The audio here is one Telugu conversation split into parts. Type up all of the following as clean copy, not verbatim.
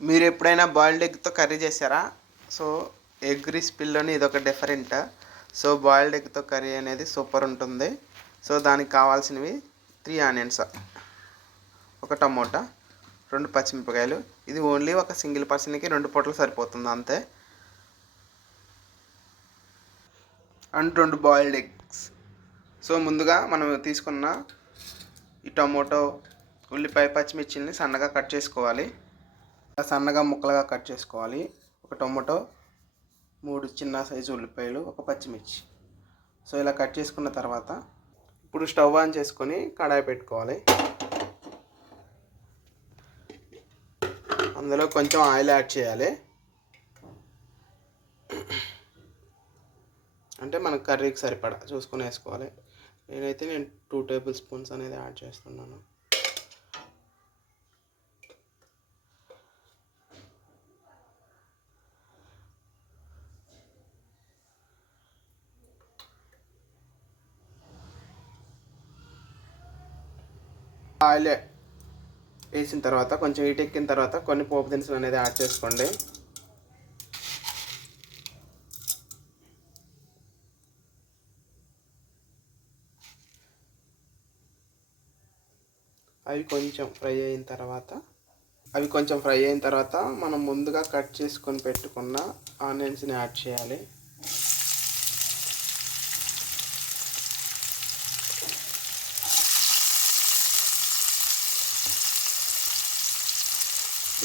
మీరు ఎప్పుడైనా బాయిల్డ్ ఎగ్తో కర్రీ చేశారా? సో ఎగ్ రెసిపీలోని ఇదొక డిఫరెంట్. సో బాయిల్డ్ ఎగ్తో కర్రీ అనేది సూపర్ ఉంటుంది. సో దానికి కావాల్సినవి 3 ఆనియన్స్, ఒక టమోటా, 2 పచ్చిమిరపకాయలు. ఇది ఓన్లీ ఒక సింగిల్ పర్సన్కి 2 పూటలు సరిపోతుంది అంతే. And 2 boiled eggs. సో ముందుగా మనం తీసుకున్న ఈ టమోటో, ఉల్లిపాయ, పచ్చిమిర్చిని సన్నగా కట్ చేసుకోవాలి. సన్నగా ముక్కలుగా కట్ చేసుకోవాలి. ఒక టొమాటో, 3 చిన్న సైజు ఉల్లిపాయలు, ఒక పచ్చిమిర్చి. సో ఇలా కట్ చేసుకున్న తర్వాత ఇప్పుడు స్టవ్ ఆన్ చేసుకొని కడాయి పెట్టుకోవాలి. అందులో కొంచెం ఆయిల్ యాడ్ చేయాలి. అంటే మన కర్రీకి సరిపడా చూసుకొని వేసుకోవాలి. నేను 2 టేబుల్ స్పూన్స్ అనేది యాడ్ చేస్తున్నాను. ఆయిల్ వేసిన తర్వాత కొంచెం హీట్ ఎక్కిన తర్వాత కొన్ని పోపు దినుసులు అనేది యాడ్ చేసుకోండి. అవి కొంచెం ఫ్రై అయిన తర్వాత మనం ముందుగా కట్ చేసుకొని పెట్టుకున్న ఆనియన్స్ని యాడ్ చేయాలి.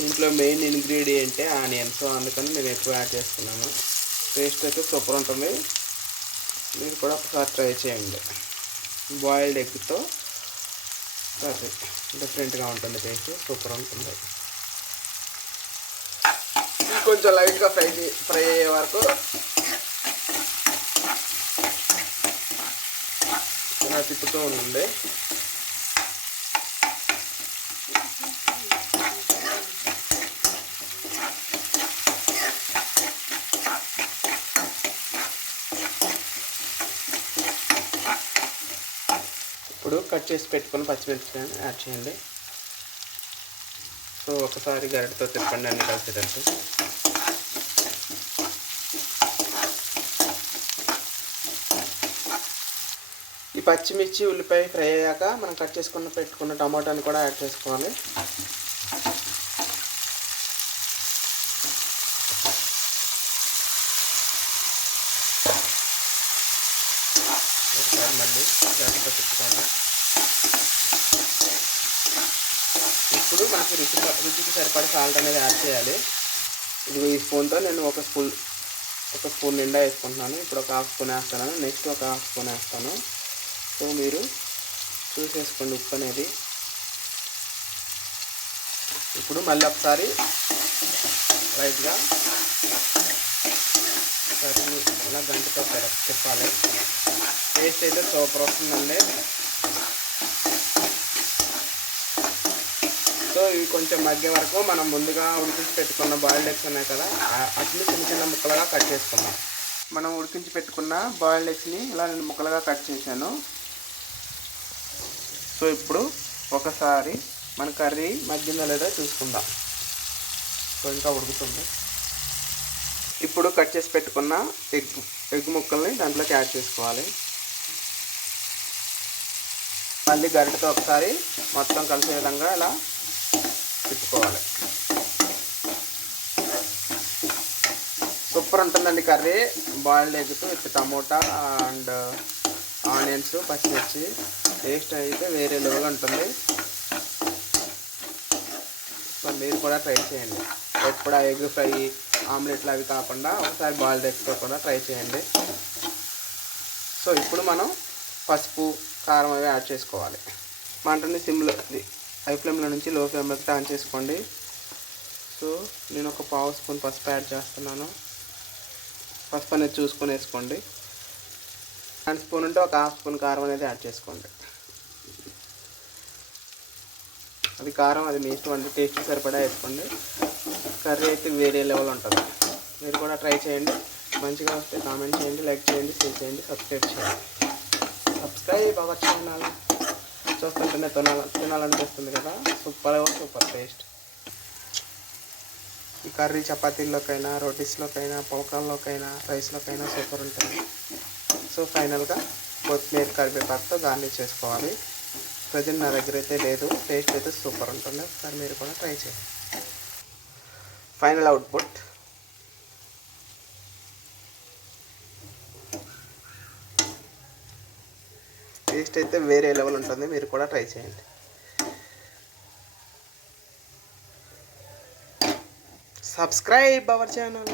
దీంట్లో మెయిన్ ఇంగ్రీడియంటే ఆనియన్. సో అందుకని నేను ఎక్కువ యాడ్ చేస్తున్నాను. టేస్ట్ అయితే సూపర్ ఉంటుంది. మీరు కూడా ఒకసారి ట్రై చేయండి. బాయిల్డ్ ఎగ్తో కర్రీ డిఫరెంట్గా ఉంటుంది. టేస్ట్ సూపర్ ఉంటుంది. కొంచెం లైట్గా ఫ్రై అయ్యే వరకు ఇలా తిప్పుతూ ఉండండి. ఇప్పుడు కట్ చేసి పెట్టుకుని పచ్చిమిరపకాయలు యాడ్ చేయండి. సో ఒకసారి గరిటెతో తిప్పండి అన్ని కలిసేటట్టు. ఈ పచ్చిమిర్చి, ఉల్లిపాయ ఫ్రై అయ్యాక మనం కట్ చేసుకుని పెట్టుకున్న టమాటాని కూడా యాడ్ చేసుకోవాలి. ఒకసారి మళ్ళీ గరిటెతో తిప్పుకోండి. ఇప్పుడు మనకి రుచికి సరిపడా సాల్ట్ అనేది యాడ్ చేయాలి. ఇది ఈ స్పూన్తో నేను ఒక స్పూన్ నిండా వేసుకుంటున్నాను. ఇప్పుడు ఒక హాఫ్ స్పూన్ వేస్తాను. నెక్స్ట్ ఒక హాఫ్ స్పూన్ వేస్తాను. సో మీరు చూసేసుకోండి ఉప్పు అనేది. ఇప్పుడు మళ్ళీ ఒకసారి లైట్గా కర్రీని ఇలా గంటతో తిప్పాలి. టేస్ట్ అయితే సూపర్ వస్తుందండి. సో ఇవి కొంచెం మగ్గే వరకు మనం ముందుగా ఉడికించి పెట్టుకున్న బాయిల్డ్ ఎగ్స్ ఉన్నాయి కదా, వాటిని చిన్న చిన్న ముక్కలుగా కట్ చేసుకుందాం. మనం ఉడికించి పెట్టుకున్న బాయిల్డ్ ఎగ్స్ని ఇలా నేను ముక్కలుగా కట్ చేశాను. సో ఇప్పుడు ఒకసారి మన కర్రీ మగ్గిందా లేదా చూసుకుందాం. సో ఇంకా ఉడుకుతుంది. ఇప్పుడు కట్ చేసి పెట్టుకున్న ఎగ్ ముక్కల్ని దాంట్లోకి యాడ్ చేసుకోవాలి. మళ్ళీ గరిటెతో ఒకసారి మొత్తం కలిసే విధంగా ఇలా తిప్పుకోవాలి. సూపర్ ఉంటుందండి కర్రీ. బాయిల్డ్ ఎగ్తో విత్ టమోటా అండ్ ఆనియన్స్, పచ్చిమిర్చి. టేస్ట్ అయితే వేరే లెవెల్ ఉంటుంది. సో మీరు కూడా ట్రై చేయండి. ఎప్పుడు ఎగ్ ఫ్రై, ఆమ్లెట్లు అవి కాకుండా ఒకసారి బాయిల్డ్ ఎగ్తో కూడా ట్రై చేయండి. సో ఇప్పుడు మనం పసుపు, కారం అవి యాడ్ చేసుకోవాలి. మంటని సిమ్లో, హై ఫ్లేమ్లో నుంచి లో ఫ్లేమ్లోకి టర్న్ చేసుకోండి. సో నేను ఒక పావు స్పూన్ పసుపు యాడ్ చేస్తున్నాను. పసుపు అనేది చూసుకొని వేసుకోండి. 1 స్పూన్ ఉంటే ఒక హాఫ్ స్పూన్ కారం అనేది యాడ్ చేసుకోండి. అది కారం అది మీ ఇష్టం అండి. టేస్ట్ సరిపడా వేసుకోండి. కర్రీ అయితే వేరే లెవెల్ ఉంటుంది. మీరు కూడా ట్రై చేయండి. మంచిగా వస్తే కామెంట్ చేయండి, లైక్ చేయండి, షేర్ చేయండి, సబ్స్క్రైబ్ చేయండి. Subscribe our channel. చూస్తుంటేనే తినాలనిపిస్తుంది కదా. Super taste. ఈ కర్రీ చపాతీల్లోకైనా, రోటీస్లోకైనా, పుల్కాల్లోకైనా, రైస్లోకైనా సూపర్ ఉంటుంది. సో ఫైనల్గా కొత్తిమీర కరివేపాకుతో గార్నిష్ చేసుకోవాలి. ప్రజెంట్ నా దగ్గర అయితే లేదు. టేస్ట్ అయితే సూపర్ ఉంటుంది. ఒకసారి మీరు కూడా ట్రై చేయండి. ఫైనల్ అవుట్పుట్ టేస్ట్ అయితే వేరే లెవెల్ ఉంటుంది. మీరు కూడా ట్రై చేయండి. Subscribe our channel.